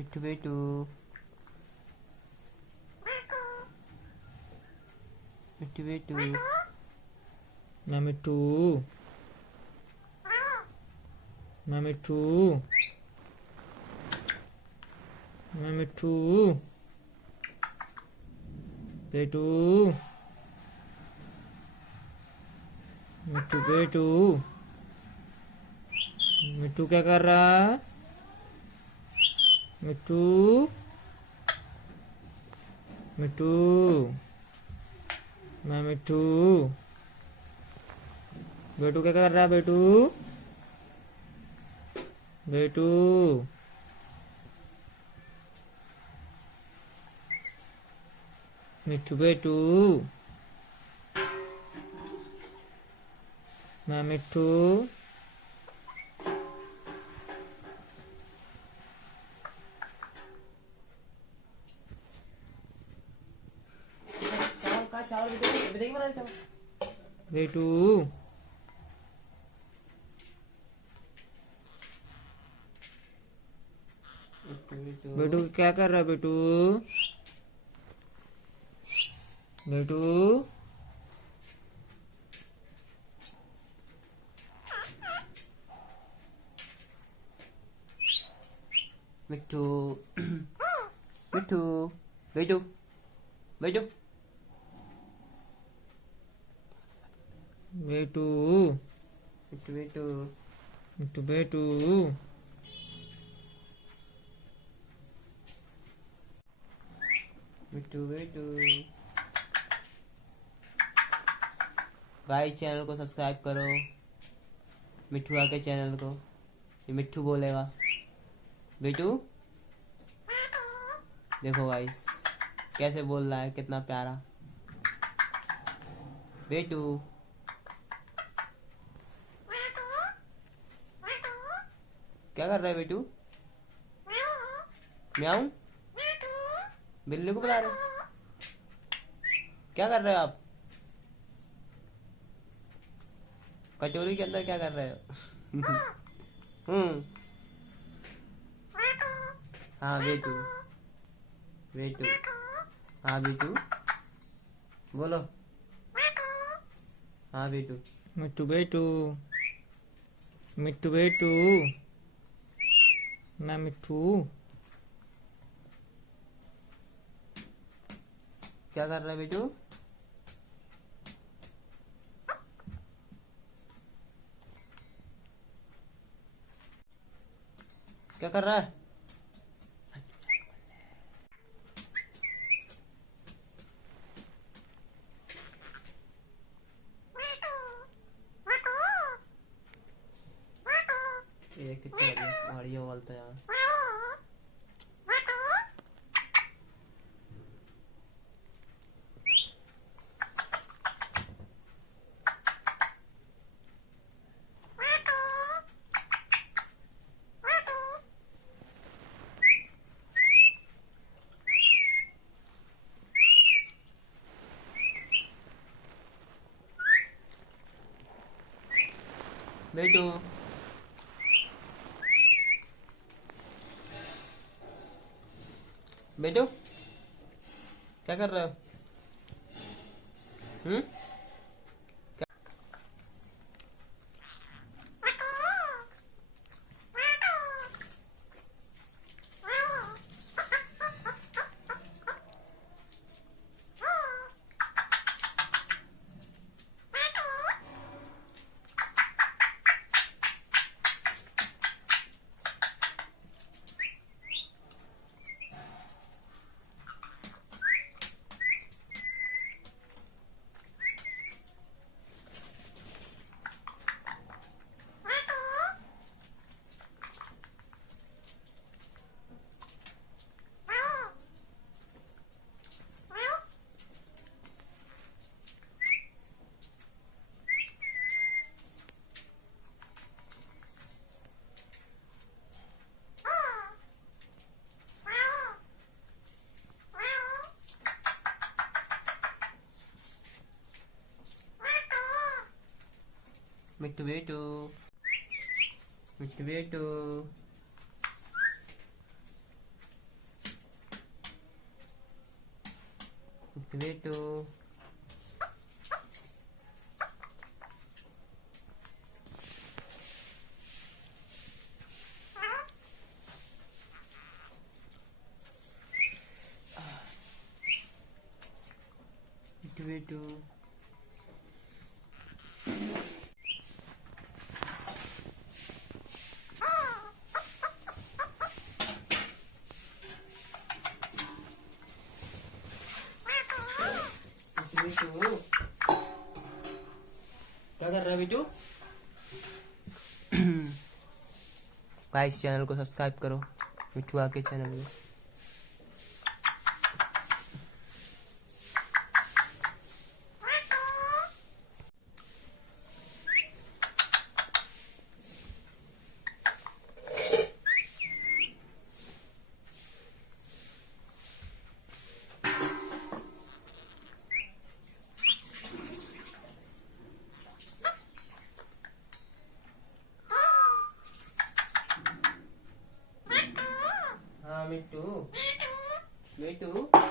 मिट्टू बेटू मिट्टू बेटू मैं मिट्टू मैं मिट्टू मैं मिट्टू बेटू मिट्टू बेटू मिट्टू क्या कर रहा है मिट्टू मिट्टू मैं मिट्टू बेटू क्या कर रहा है बेटू बेटू मिट्टू बेटू मैं मिट्टू बेटू बेटू क्या कर रहा है बेटू बेटू मिट्टू मिट्टू बेटू बेटू बेटू मिट्टू बेटू मिट्टू बेटू मिट्टू बेटू गाइस चैनल को सब्सक्राइब करो मिट्टू के चैनल को। ये मिट्टू बोलेगा बेटू देखो गाइस कैसे बोल रहा है कितना प्यारा बेटू क्या कर रहा है बेटू म्याऊ बिल्ली को बुला रहे क्या कर रहे हो आप कचौरी के अंदर क्या कर रहे हो हाँ बेटू बेटू हाँ बेटू बोलो हाँ बेटू मिट्टू बेटू मिट्टू बेटू मैं मिट्टू क्या कर रहा है बेटू क्या कर रहा है ये कितना ऑडियो बोलता है बेटू बेटू क्या कर रहे हो मिट्टू बेटू मिट्टू बेटू मिट्टू मिट्टू मिट्टू मिट्टू क्या कर रहा है मिट्टू? गाइस चैनल को सब्सक्राइब करो मिट्टू आके चैनल को। हाँ मिट्टू मिट्टू